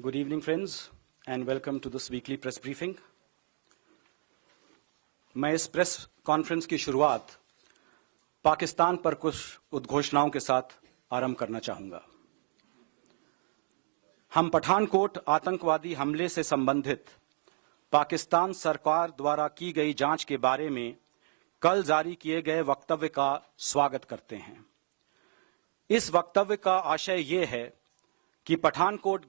Good evening, friends, and welcome to this weekly press briefing. मैं इस press conference की शुरुआत पाकिस्तान पर कुछ उद्घोषणाओं के साथ आरंभ करना चाहूंगा। हम पठानकोट आतंकवादी हमले से संबंधित पाकिस्तान सरकार द्वारा की गई जांच के बारे में कल जारी किए गए वक्तव्य का स्वागत करते हैं। इस वक्तव्य का आशय ये है कि पठानकोट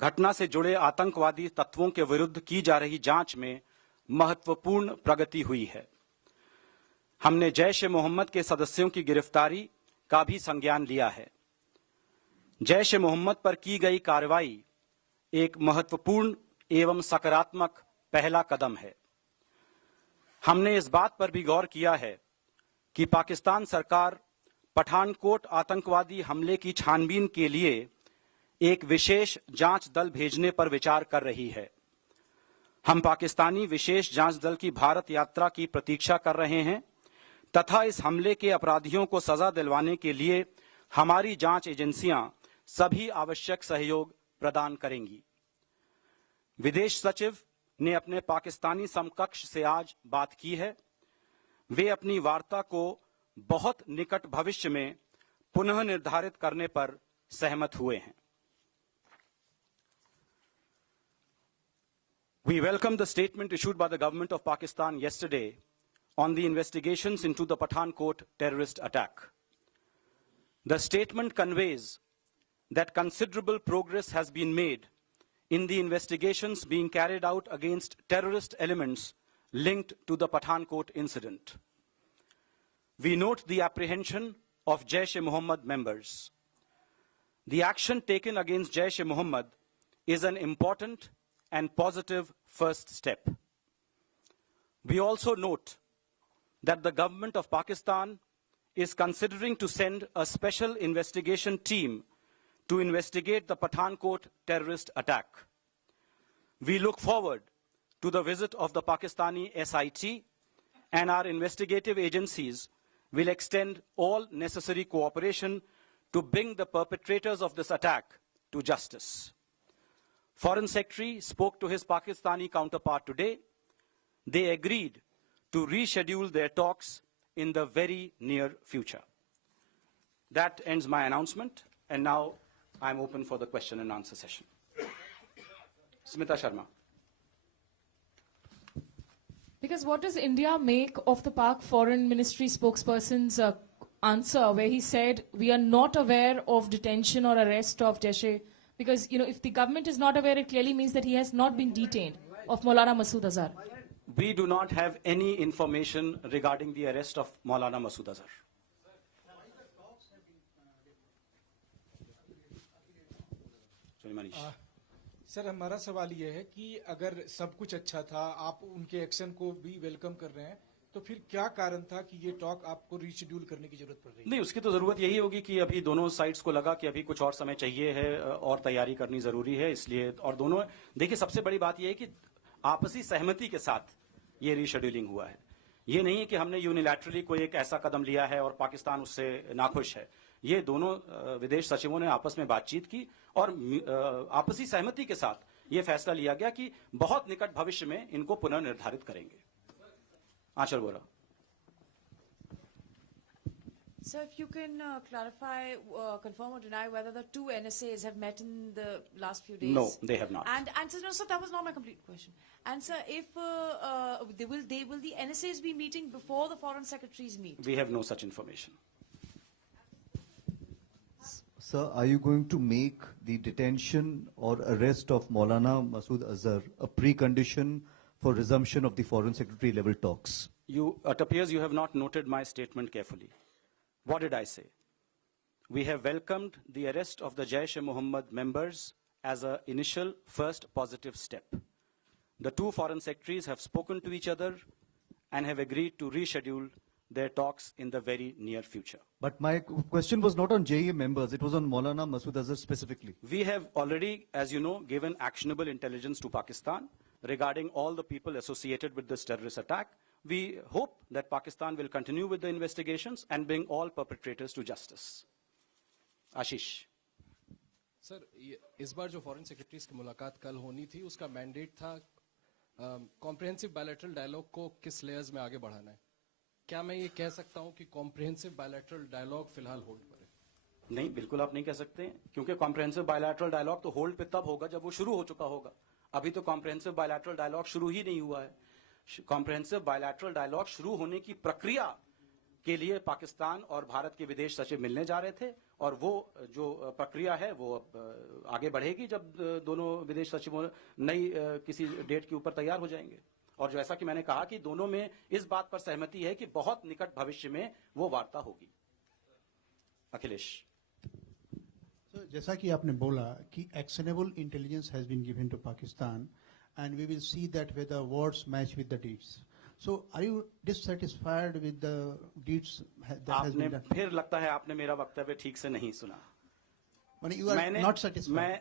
घटना से जुड़े आतंकवादी तत्वों के विरुद्ध की जा रही जांच में महत्वपूर्ण प्रगति हुई है। हमने जैश-ए-मोहम्मद के सदस्यों की गिरफ्तारी का भी संज्ञान लिया है। जैश-ए-मोहम्मद पर की गई कार्रवाई एक महत्वपूर्ण एवं सकारात्मक पहला कदम है। हमने इस बात पर भी गौर किया है कि पाकिस्तान सरकार पठानकोट आतंकवादी हमले की छानबीन के लिए एक विशेष जांच दल भेजने पर विचार कर रही है। हम पाकिस्तानी विशेष जांच दल की भारत यात्रा की प्रतीक्षा कर रहे हैं तथा इस हमले के अपराधियों को सजा दिलवाने के लिए हमारी जांच एजेंसियां सभी आवश्यक सहयोग प्रदान करेंगी। विदेश सचिव ने अपने पाकिस्तानी समकक्ष से आज बात की है। वे अपनी वार्ता को बहुत निकट भविष्य में पुनः निर्धारित करने पर सहमत हुए हैं। We welcome the statement issued by the government of Pakistan yesterday on the investigations into the Pathankot terrorist attack. The statement conveys that considerable progress has been made in the investigations being carried out against terrorist elements linked to the Pathankot incident. We note the apprehension of Jaish-e-Mohammed members. The action taken against Jaish-e-Mohammed is an important and positive first step. We also note that the government of Pakistan is considering to send a special investigation team to investigate the Pathankot terrorist attack. We look forward to the visit of the Pakistani SIT, and our investigative agencies will extend all necessary cooperation to bring the perpetrators of this attack to justice. Foreign Secretary spoke to his Pakistani counterpart today. They agreed to reschedule their talks in the very near future. That ends my announcement, and now I'm open for the question and answer session. Smita Sharma. Because what does India make of the Pak Foreign Ministry spokesperson's answer where he said, we are not aware of detention or arrest of Jaish-e? Because, if the government is not aware, it clearly means that he has not been detained, of Maulana Masood Azhar. We do not have any information regarding the arrest of Maulana Masood Azhar. Sir, हमारा सवाल ये है कि अगर सब कुछ अच्छा था, आप उनके एक्शन को भी वेलकम कर रहे हैं, तो फिर क्या कारण था कि ये टॉक आपको रीशेड्यूल करने की जरूरत पड़ रही है? नहीं, उसकी तो जरूरत यही होगी कि अभी दोनों साइड्स को लगा कि अभी कुछ और समय चाहिए है और तैयारी करनी जरूरी है, इसलिए। और दोनों, देखिए, सबसे बड़ी बात यह है कि आपसी सहमति के साथ ये रीशेड्यूलिंग हुआ है। ये नहीं है कि हमने यूनिलैटरली कोई एक ऐसा कदम लिया है और पाकिस्तान उससे नाखुश है। ये दोनों विदेश सचिवों ने आपस में बातचीत की और आपसी सहमति के साथ ये फैसला लिया गया कि बहुत निकट भविष्य में इनको पुनः निर्धारित करेंगे। आंचल बोरा। Sir, if you can clarify, confirm or deny whether the two NSAs have met in the last few days. No, they have not. And sir, no, sir, that was not my complete question. And sir, if will the NSAs be meeting before the foreign secretaries meet? We have no such information. Sir, are you going to make the detention or arrest of Maulana Masood Azhar a precondition for resumption of the foreign secretary level talks? It appears you have not noted my statement carefully. What did I say? We have welcomed the arrest of the Jaish-e-Mohammed members as an initial first positive step. The two foreign secretaries have spoken to each other and have agreed to reschedule their talks in the very near future. But my question was not on JE members, it was on Maulana Masood Azhar specifically. We have already, as you know, given actionable intelligence to Pakistan regarding all the people associated with this terrorist attack. We hope that Pakistan will continue with the investigations and bring all perpetrators to justice. Ashish. Sir इस बार जो foreign secretaries की मुलाकात कल होनी थी उसका mandate था comprehensive bilateral dialogue को किस लेयर्स में आगे बढ़ाना है। क्या मैं ये कह सकता हूं कि कॉम्प्रिहेंसिव बायलैटरल डायलॉग फिलहाल होल्ड पर है? नहीं, बिल्कुल आप नहीं कह सकते, क्योंकि कॉम्प्रिहेंसिव बायलैटरल डायलॉग तो होल्ड पे तब होगा जब वो शुरू हो चुका होगा। अभी तो कॉम्प्रिहेंसिव बायलैटरल डायलॉग शुरू ही नहीं हुआ है। कॉम्प्रिहेंसिव बायलैटरल डायलॉग शुरू होने की प्रक्रिया के लिए पाकिस्तान और भारत के विदेश सचिव मिलने जा रहे थे, और वो जो प्रक्रिया है वो आगे बढ़ेगी जब दोनों विदेश सचिवों नई किसी डेट के ऊपर तैयार हो जाएंगे। और जैसा कि मैंने कहा कि दोनों में इस बात पर सहमति है कि बहुत निकट भविष्य में वो वार्ता होगी। अखिलेश, जैसा कि आपने बोला कि actionable intelligence has been given to Pakistan and we will see that whether words match with the deeds. So are you dissatisfied with the deeds that has आपने बीन डन? फिर लगता है आपने मेरा वक्तव्य ठीक से नहीं सुना। You are not satisfied?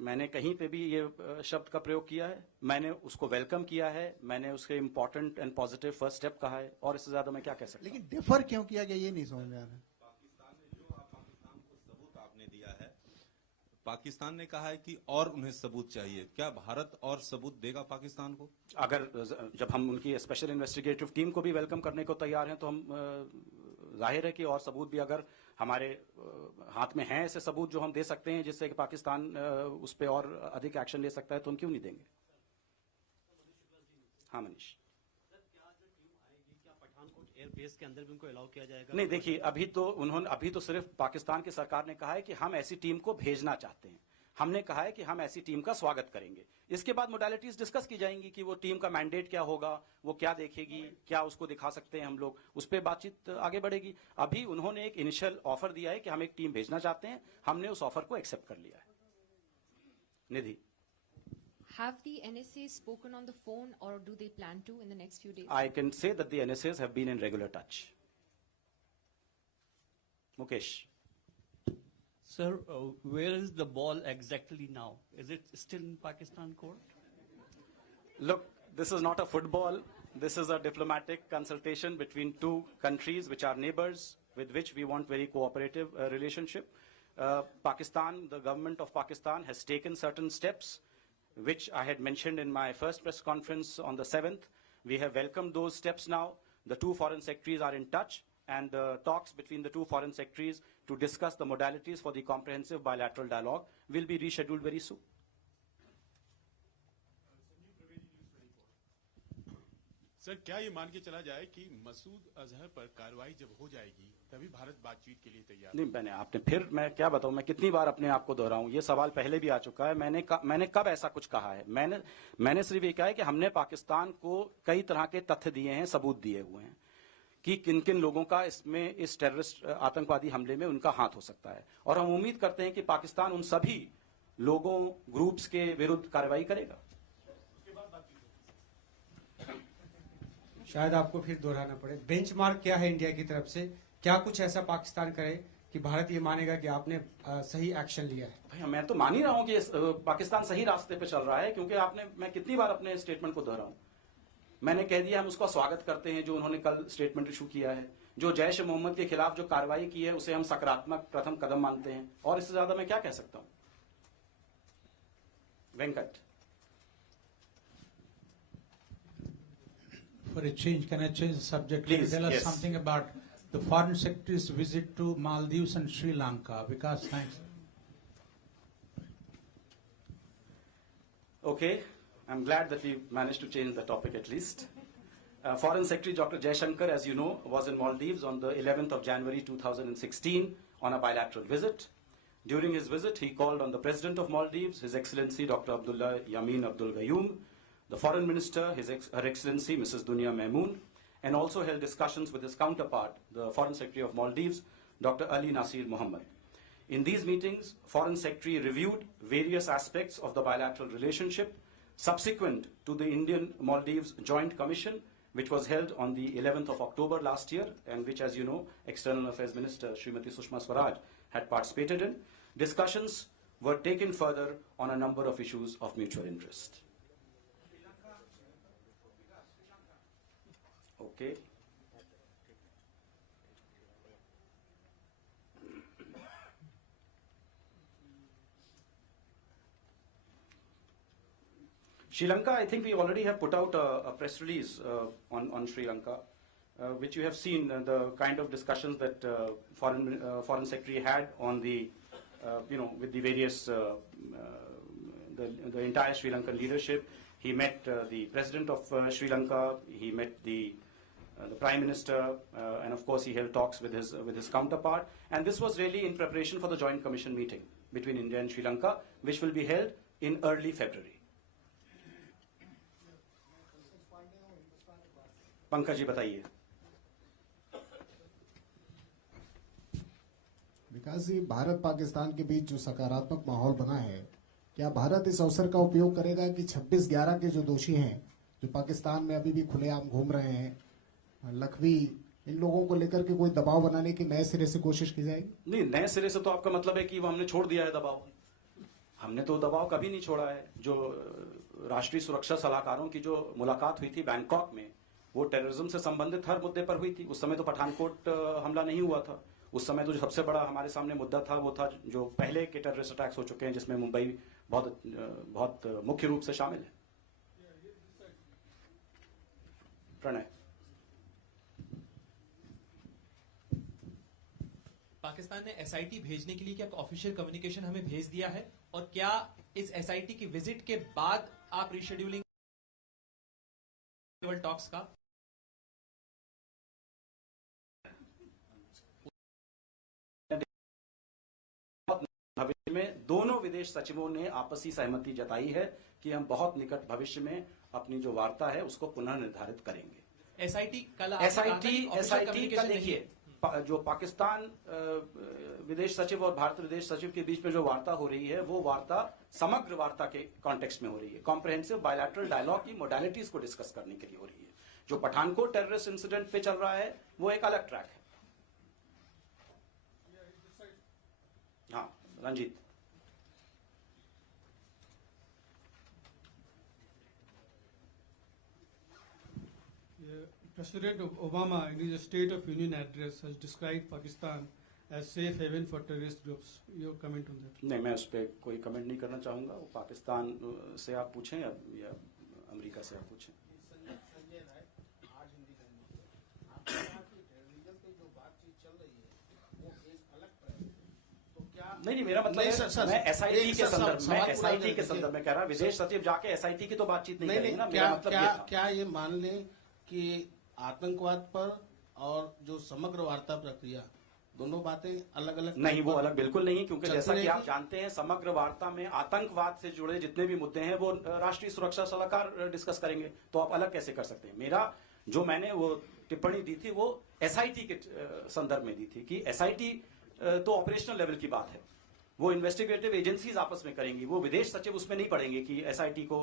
मैंने कहीं पे भी ये शब्द का प्रयोग किया है? मैंने उसको वेलकम किया है, मैंने उसके important and positive first step कहा है, और इससे ज्यादा मैं क्या कह सकता हूं? लेकिन डिफर क्यों किया गया ये नहीं समझ में आ रहा है। पाकिस्तान ने कहा है कि और उन्हें सबूत चाहिए। क्या भारत और सबूत देगा पाकिस्तान को? अगर जब हम उनकी स्पेशल इन्वेस्टिगेटिव टीम को भी वेलकम करने को तैयार हैं, तो हम जाहिर है कि और सबूत भी अगर हमारे हाथ में हैं ऐसे सबूत जो हम दे सकते हैं जिससे कि पाकिस्तान उस पर और अधिक एक्शन ले सकता है, तो हम क्यों नहीं देंगे? हाँ मनीष। एयरबेस के अंदर भी उनको अलाउ किया जाएगा? नहीं, देखिए अभी तो सिर्फ पाकिस्तान की सरकार ने कहा है कि हम ऐसी टीम को भेजना चाहते हैं। हमने कहा है कि हम ऐसी टीम का स्वागत करेंगे। इसके बाद मोडालिटीज डिस्कस की जाएंगी कि वो टीम का मैंडेट क्या होगा, वो क्या देखेगी, क्या उसको दिखा सकते हैं हम लोग, उस पर बातचीत आगे बढ़ेगी। अभी उन्होंने एक इनिशियल ऑफर दिया है कि हम एक टीम भेजना चाहते हैं, हमने उस ऑफर को एक्सेप्ट कर लिया है। निधि, Have the NSA spoken on the phone, or do they plan to in the next few days? I can say that the NSAs have been in regular touch. Mukesh. Sir, where is the ball exactly now? Is it still in Pakistan court? Look, this is not a football. This is a diplomatic consultation between two countries which are neighbors, with which we want very cooperative relationship. Pakistan, the government of Pakistan has taken certain steps, which I had mentioned in my first press conference on the 7th. We have welcomed those steps now. The two foreign secretaries are in touch, and the talks between the two foreign secretaries to discuss the modalities for the comprehensive bilateral dialogue will be rescheduled very soon. Sir, क्या ये मान के चला जाए कि मसूद अजहर पर कार्रवाई जब हो जाएगी तभी भारत बातचीत के लिए तैयार? नहीं, मैं क्या बताऊं, मैं कितनी बार अपने आप को दोहराऊं, ये सवाल पहले भी आ चुका है। मैंने कब ऐसा कुछ कहा है? मैंने सिर्फ ये कहा है कि हमने पाकिस्तान को कई तरह के तथ्य दिए हैं, सबूत दिए हुए हैं कि किन किन लोगों का इस टेररिस्ट आतंकवादी हमले में उनका हाथ हो सकता है, और हम उम्मीद करते हैं कि पाकिस्तान उन सभी लोगों, ग्रुप्स के विरुद्ध कार्रवाई करेगा। शायद आपको फिर दोहराना पड़े, बेंचमार्क क्या है इंडिया की तरफ से? क्या कुछ ऐसा पाकिस्तान करे कि भारत ये मानेगा कि आपने सही एक्शन लिया है? भाई, मैं तो मान ही रहा हूं कि पाकिस्तान सही रास्ते पे चल रहा है, क्योंकि मैं कितनी बार अपने स्टेटमेंट को दोहराऊं। मैंने कह दिया हम उसका स्वागत करते हैं जो उन्होंने कल स्टेटमेंट इशू किया है। जो जैश ए मोहम्मद के खिलाफ जो कार्रवाई की है उसे हम सकारात्मक प्रथम कदम मानते हैं, और इससे ज्यादा मैं क्या कह सकता हूं? Venkat. For a change, can I change the subject? Please, Can you tell us yes. something about the Foreign Secretary's visit to Maldives and Sri Lanka? Because thanks. Okay, I'm glad that we managed to change the topic at least. Foreign Secretary Dr. Jaishankar, as you know, was in Maldives on the 11th of January 2016 on a bilateral visit. During his visit, he called on the President of Maldives, His Excellency Dr. Abdullah Yamin Abdul Gayoom, the Foreign Minister, Her Excellency Mrs. Dunya Maimoon, and also held discussions with his counterpart, the Foreign Secretary of Maldives, Dr. Ali Nasir Muhammad. In these meetings, Foreign Secretary reviewed various aspects of the bilateral relationship subsequent to the Indian-Maldives Joint Commission, which was held on the 11th of October last year, and which, as you know, External Affairs Minister Srimati Sushma Swaraj had participated in. Discussions were taken further on a number of issues of mutual interest. Okay. Sri Lanka, I think we already have put out a press release on Sri Lanka, which you have seen the kind of discussions that Foreign Secretary had on the, with the various, the entire Sri Lankan leadership. He met the President of Sri Lanka, he met the Prime Minister, and of course he held talks with his counterpart. And this was really in preparation for the Joint Commission meeting between India and Sri Lanka, which will be held in early February. Pankaj ji बताइए। विकास जी, भारत पाकिस्तान के बीच जो सकारात्मक माहौल बना है, क्या भारत इस अवसर का उपयोग करेगा कि 26/11 के जो दोषी हैं, जो पाकिस्तान में अभी भी खुलेआम घूम रहे हैं, लखवी, इन लोगों को लेकर के कोई दबाव बनाने की नए सिरे से कोशिश की जाएगी? नहीं, नए सिरे से तो आपका मतलब है कि वो हमने छोड़ दिया है दबाव। हमने तो दबाव कभी नहीं छोड़ा है। जो राष्ट्रीय सुरक्षा सलाहकारों की जो मुलाकात हुई थी बैंकॉक में, वो टेररिज्म से संबंधित हर मुद्दे पर हुई थी। उस समय तो पठानकोट हमला नहीं हुआ था। उस समय तो जो सबसे बड़ा हमारे सामने मुद्दा था वो था जो पहले के टेररिस्ट अटैक्स हो चुके हैं, जिसमें मुंबई बहुत मुख्य रूप से शामिल है। प्रणय, पाकिस्तान ने एसआईटी भेजने के लिए क्या ऑफिशियल कम्युनिकेशन हमें भेज दिया है, और क्या इस एसआईटी की विजिट के बाद आप रीशेड्यूलिंग टॉक्स का? भविष्य में दोनों विदेश सचिवों ने आपसी सहमति जताई है कि हम बहुत निकट भविष्य में अपनी जो वार्ता है उसको पुनः निर्धारित करेंगे। एसआईटी का देखिए, जो पाकिस्तान विदेश सचिव और भारत विदेश सचिव के बीच में जो वार्ता हो रही है, वो वार्ता समग्र वार्ता के कॉन्टेक्स्ट में हो रही है। कॉम्प्रिहेंसिव बायलैटरल डायलॉग की मोडालिटीज को डिस्कस करने के लिए हो रही है। जो पठानकोट टेररिस्ट इंसिडेंट पे चल रहा है वो एक अलग ट्रैक है। हाँ, Ranjit. President Obama, in his State of Union address, has described Pakistan as safe haven for terrorist groups. Your comment on that? नहीं, मैं उस पर कोई कमेंट नहीं करना चाहूंगा। वो पाकिस्तान से आप पूछें या अमेरिका से आप पूछें। नहीं, मेरा मतलब है मैं एसआईटी के संदर्भ में कह रहा हूं। विदेश सचिव जाके एसआईटी की तो बातचीत नहीं करेंगे ना। मेरा मतलब क्या ये मान लें कि आतंकवाद पर और जो समग्र वार्ता प्रक्रिया, दोनों बातें अलग अलग? नहीं, वो अलग बिल्कुल नहीं, क्योंकि जैसा कि आप जानते हैं समग्र वार्ता में आतंकवाद से जुड़े जितने भी मुद्दे हैं वो राष्ट्रीय सुरक्षा सलाहकार डिस्कस करेंगे। तो आप अलग कैसे कर सकते हैं? मेरा जो मैंने वो टिप्पणी दी थी वो एसआईटी के संदर्भ में दी थी कि एसआईटी तो ऑपरेशनल लेवल की बात है, वो इन्वेस्टिगेटिव एजेंसीज आपस में करेंगी। वो विदेश सचिव उसमें नहीं पढ़ेंगे कि एसआईटी को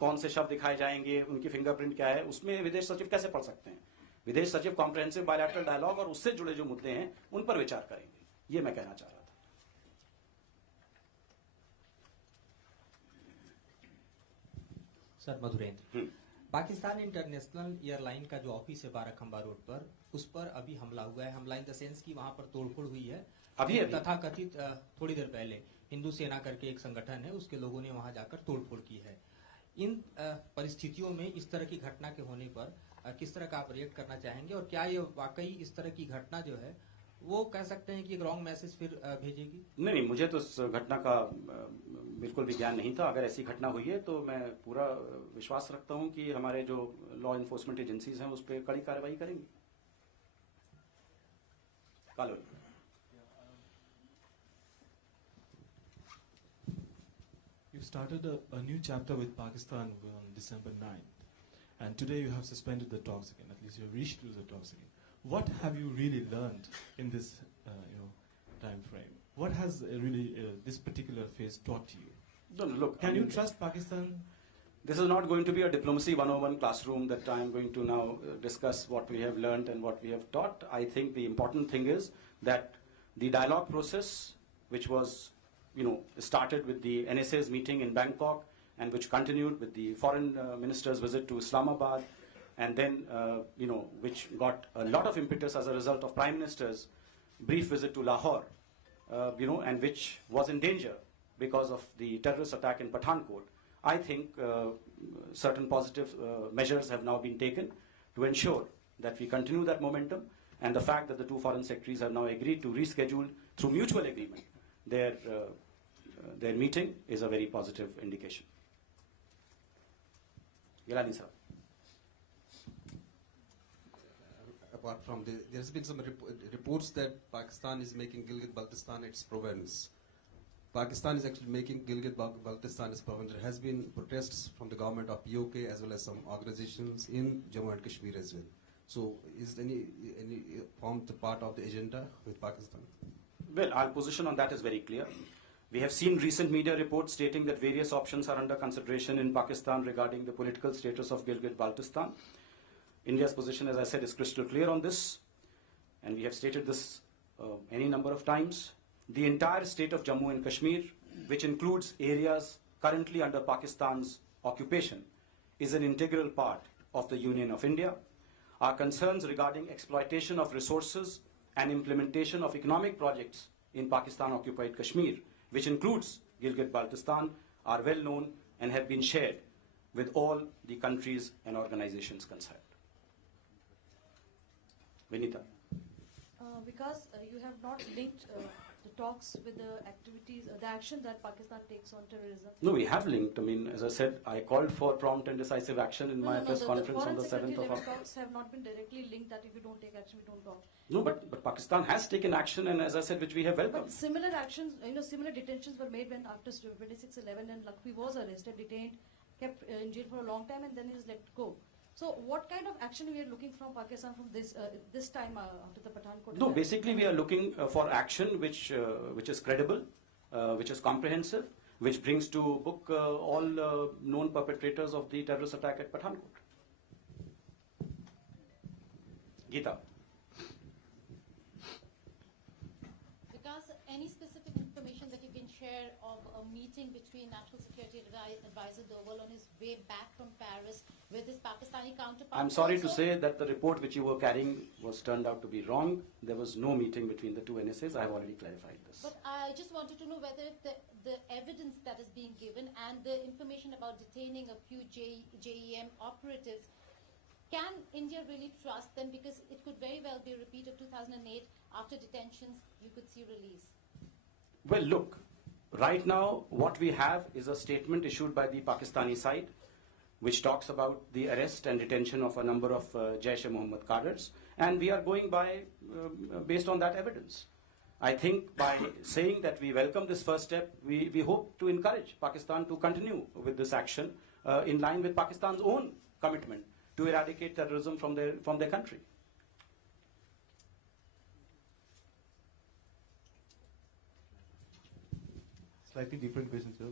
कौन से शब्द दिखाए जाएंगे, उनकी फिंगरप्रिंट क्या है, उसमें विदेश सचिव कैसे पढ़ सकते हैं? विदेश सचिव कॉम्प्रिहेंसिव बायलैटरल डायलॉग और उससे जुड़े जो मुद्दे हैं उन पर विचार करेंगे। ये मैं कहना चाह रहा था। Sir Madhurendra, Pakistan international airline का जो ऑफिस है बाराखंबा रोड पर, उस पर अभी हमला हुआ है। हमला इन द सेंस कि वहां पर तोड़फोड़ हुई है। अभी तथा कथित थोड़ी देर पहले हिंदू सेना करके एक संगठन है, उसके लोगों ने वहां जाकर तोड़फोड़ की है। इन परिस्थितियों में इस तरह की घटना के होने पर किस तरह का आप रिएक्ट करना चाहेंगे, और क्या ये वाकई इस तरह की घटना जो है वो कह सकते हैं कि एक रॉन्ग मैसेज फिर भेजेगी? नहीं, मुझे तो इस घटना का बिल्कुल भी ज्ञान नहीं था। अगर ऐसी घटना हुई है तो मैं पूरा विश्वास रखता हूं कि हमारे जो लॉ इन्फोर्समेंट एजेंसीज हैं उस पर कड़ी कार्रवाई करेंगी। कालो, You started a new chapter with Pakistan on December 9th, and today you have suspended the talks again. At least you have reached to the talks again. What have you really learned in this, time frame? What has really this particular phase taught you? No, look. Can you trust Pakistan? This is not going to be a diplomacy 101 classroom that I am going to now discuss what we have learned and what we have taught. I think the important thing is that the dialogue process, which was started with the NSA's meeting in Bangkok and which continued with the foreign minister's visit to Islamabad, and then, which got a lot of impetus as a result of Prime Minister's brief visit to Lahore, and which was in danger because of the terrorist attack in Pathankot. I think certain positive measures have now been taken to ensure that we continue that momentum, and the fact that the two foreign secretaries have now agreed to reschedule through mutual agreement their meeting is a very positive indication. Gilani sir. Apart from there's been some reports that Pakistan is making Gilgit-Baltistan its province. Pakistan is actually making Gilgit-Baltistan its province. There has been protests from the government of POK as well as some organizations in Jammu and Kashmir as well. So is any formed part of the agenda with Pakistan? Well, our position on that is very clear. We have seen recent media reports stating that various options are under consideration in Pakistan regarding the political status of Gilgit-Baltistan. India's position, as I said, is crystal clear on this, and we have stated this any number of times. The entire state of Jammu and Kashmir, which includes areas currently under Pakistan's occupation, is an integral part of the Union of India. Our concerns regarding exploitation of resources and implementation of economic projects in Pakistan-occupied Kashmir, which includes Gilgit-Baltistan, are well known and have been shared with all the countries and organizations concerned. Vinita. Because you have not linked the talks with the activities, the action that Pakistan takes on terrorism. No, we have linked. I mean, as I said, I called for prompt and decisive action in my press conference on the 7th of October. The talks have not been directly linked that if you don't take action, we don't talk. No, but Pakistan has taken action, and as I said, which we have welcomed. But similar actions, similar detentions were made when after 26/11 and Lakhvi was arrested, detained, kept in jail for a long time, and then he was let go. So what kind of action we are looking from Pakistan from this time after the Pathankot? No, basically we are looking for action which is credible, which is comprehensive, which brings to book all known perpetrators of the terrorist attack at Pathankot. Geeta. Because any specific information that you can share of a meeting between National Security Advisor Doval on his way back from Paris with his Pakistani counterpart? I'm sorry to say that the report which you were carrying was turned out to be wrong. There was no meeting between the two NSAs. I have already clarified this. But I just wanted to know whether the evidence that is being given and the information about detaining a few JEM operatives, can India really trust them? Because it could very well be a repeat of 2008. After detentions, you could see release. Well, look, right now what we have is a statement issued by the Pakistani side which talks about the arrest and detention of a number of Jaish-e-Mohammed cadres, and we are going by based on that evidence. I think by saying that we welcome this first step, we hope to encourage Pakistan to continue with this action in line with Pakistan's own commitment to eradicate terrorism from their country. Slightly different question, sir.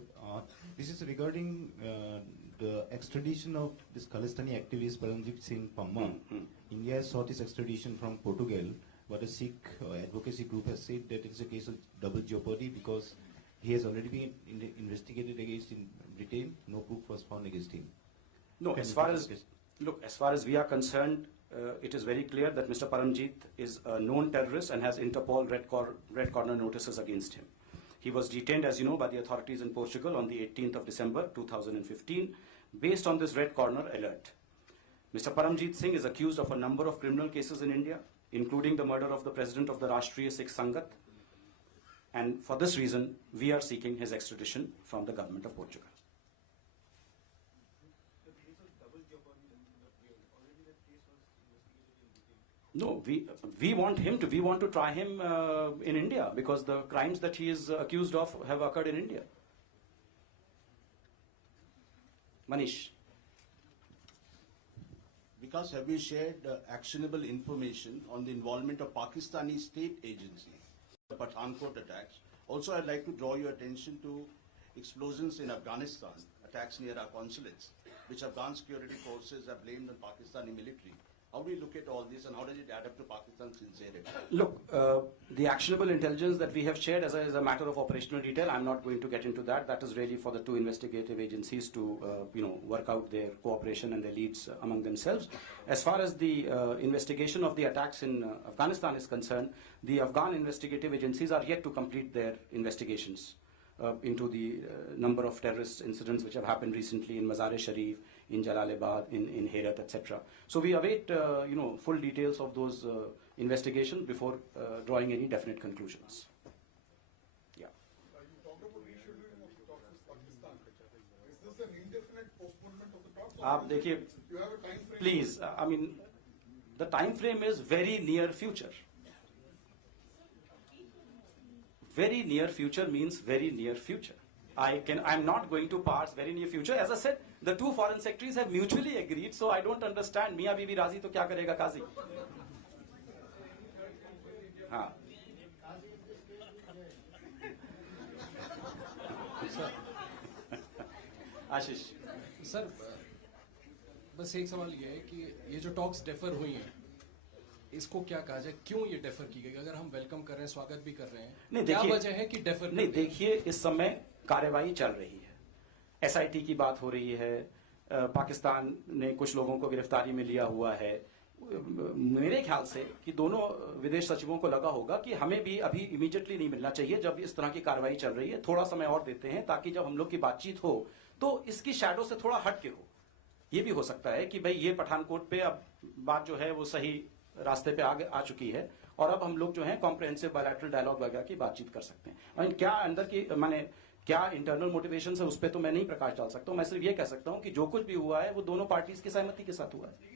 This is regarding the extradition of this Khalistani activist Paramjit Singh Panma. India has sought his extradition from Portugal, but a Sikh advocacy group has said that it is a case of double jeopardy because he has already been investigated against in Britain. No proof was found against him. No, as far as we are concerned, it is very clear that Mr. Paramjit is a known terrorist and has Interpol red corner notices against him. He was detained, as you know, by the authorities in Portugal on the 18th of December 2015 based on this red corner alert. Mr. Paramjit Singh is accused of a number of criminal cases in India, including the murder of the president of the Rashtriya Sikh Sangat. And for this reason, we are seeking his extradition from the government of Portugal. No, we want to try him in India because the crimes that he is accused of have occurred in India. Manish. Because have you shared actionable information on the involvement of Pakistani state agency, the Pathankot attacks? Also, I'd like to draw your attention to explosions in Afghanistan, attacks near our consulates, which Afghan security forces have blamed on Pakistani military. How do you look at all this and how does it add up to Pakistan's sincerity? Look, the actionable intelligence that we have shared as a matter of operational detail, I'm not going to get into that. That is really for the two investigative agencies to work out their cooperation and their leads among themselves. As far as the investigation of the attacks in Afghanistan is concerned, the Afghan investigative agencies are yet to complete their investigations. into the number of terrorist incidents which have happened recently in Mazar-e-Sharif, in Jalalabad, in Herat, etc. So we await, full details of those investigations before drawing any definite conclusions. Yeah. You talked about rescheduling of the talks with Pakistan. Is this an indefinite postponement of the talks? You have a time frame? Please, the time frame is very near future. Very near future means very near future. I'm not going to parse very near future. As I said, the two foreign secretaries have mutually agreed, so I don't understand. Mia Bibi Razi to kya karega Kazi? हाँ. आशीष. Sir, बस एक सवाल ये है कि ये जो talks defer हुई हैं, इसको क्या कहा जाए, क्यों ये डेफर की गई? अगर हम वेलकम कर रहे हैं, स्वागत भी कर रहे हैं, क्या वजह है कि डेफर? नहीं, देखिए, इस समय कार्यवाही चल रही है, एसआईटी की बात हो रही है, पाकिस्तान ने कुछ लोगों को गिरफ्तारी में लिया हुआ है. मेरे ख्याल से कि दोनों विदेश सचिवों को लगा होगा कि हमें भी अभी इमीडिएटली नहीं मिलना चाहिए जब इस तरह की कार्रवाई चल रही है, थोड़ा समय और देते हैं ताकि जब हम लोग की बातचीत हो तो इसकी शैडो से थोड़ा हट के हो. ये भी हो सकता है कि भाई ये पठानकोट पे अब बात जो है वो सही रास्ते पे आगे आ चुकी है और अब हम लोग जो है कॉम्प्रिहेंसिव बायलैटरल डायलॉग वगैरह की बातचीत कर सकते हैं. और क्या अंदर की क्या इंटरनल मोटिवेशन है उस पर तो मैं नहीं प्रकाश डाल सकता हूं. मैं सिर्फ ये कह सकता हूं कि जो कुछ भी हुआ है वो दोनों पार्टीज की सहमति के साथ हुआ है.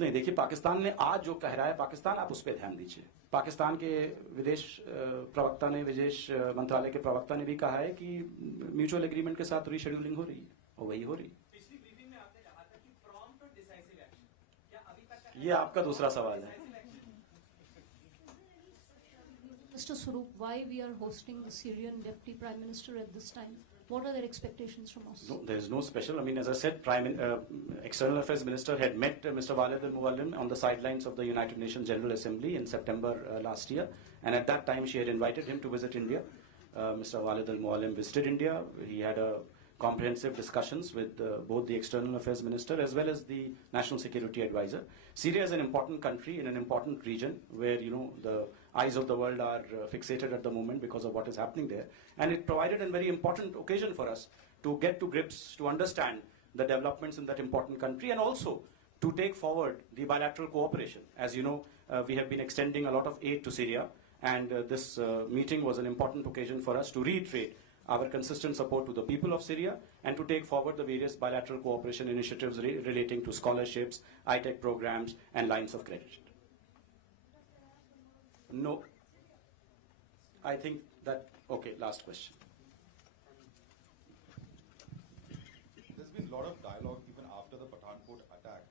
नहीं, देखिए, पाकिस्तान ने आज जो कह रहा है पाकिस्तान, आप उस पर ध्यान दीजिए. पाकिस्तान के विदेश प्रवक्ता ने, विदेश मंत्रालय के प्रवक्ता ने भी कहा है कि म्यूचुअल एग्रीमेंट के साथ रीशेड्यूलिंग हो रही है और वही हो रही है. ये आपका दूसरा सवाल है. Mr. Swarup, why we are hosting the Syrian Deputy Prime Minister at this time? What are their expectations from us? No, there is no special. As I said, External Affairs Minister had met Mr. Walid al-Muallim on the sidelines of the United Nations General Assembly in September last year. And at that time, she had invited him to visit India. Mr. Walid al-Muallim visited India. He had comprehensive discussions with both the External Affairs Minister as well as the National Security Advisor. Syria is an important country in an important region where, the eyes of the world are fixated at the moment because of what is happening there. And it provided a very important occasion for us to get to grips, to understand the developments in that important country and also to take forward the bilateral cooperation. As you know, we have been extending a lot of aid to Syria, and this meeting was an important occasion for us to reiterate our consistent support to the people of Syria and to take forward the various bilateral cooperation initiatives relating to scholarships, high-tech programs, and lines of credit. No. I think that, okay, last question. There's been a lot of dialogue even after the Pathankot attack.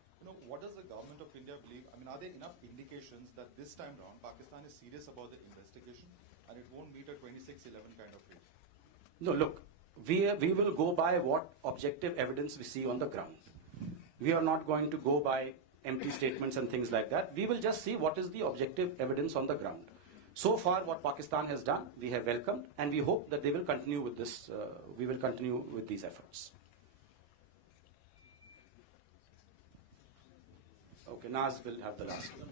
What does the government of India believe? Are there enough indications that this time round Pakistan is serious about the investigation and it won't meet a 26/11 kind of rate? No, look, we will go by what objective evidence we see on the ground. We are not going to go by empty statements and things like that. We will just see what is the objective evidence on the ground. So far, what Pakistan has done, we have welcomed, and we hope that they will continue with this. We will continue with these efforts. Okay, Naz will have the last one.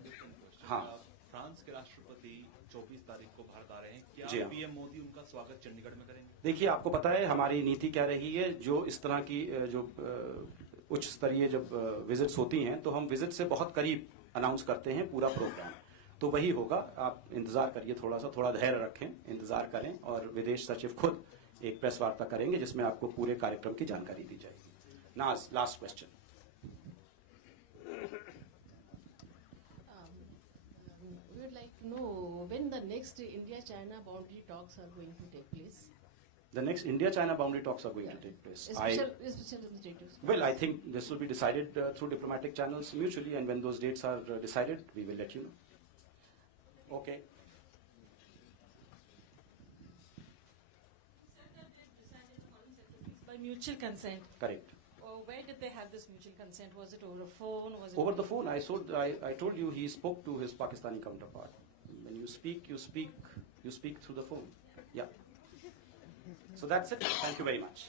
हाँ. France के राष्ट्रपति 24 तारीख को भारत आ रहे हैं. जी क्या हाँ. PM Modi उनका स्वागत चंडीगढ़ में करेंगे? देखिए, आपको पता है हमारी नीति क्या रही है. जो इस तरह की जो उच्च स्तरीय जब विजिट्स होती हैं तो हम विजिट से बहुत करीब अनाउंस करते हैं पूरा प्रोग्राम. तो वही होगा. आप इंतजार करिए, थोड़ा धैर्य रखें, इंतजार करें और विदेश सचिव खुद एक प्रेस वार्ता करेंगे जिसमें आपको पूरे कार्यक्रम की जानकारी दी जाएगी. नाज, last question. We would like to know when the next India-China boundary talks are going to take place. The next India-China boundary talks are going to take place. Well, I think this will be decided through diplomatic channels mutually, and when those dates are decided, we will let you know. Okay. By mutual consent. Correct. Where did they have this mutual consent? Was it over a phone? Was it Over the phone. I told you he spoke to his Pakistani counterpart. When you speak through the phone. Yeah. So that's it. Thank you very much.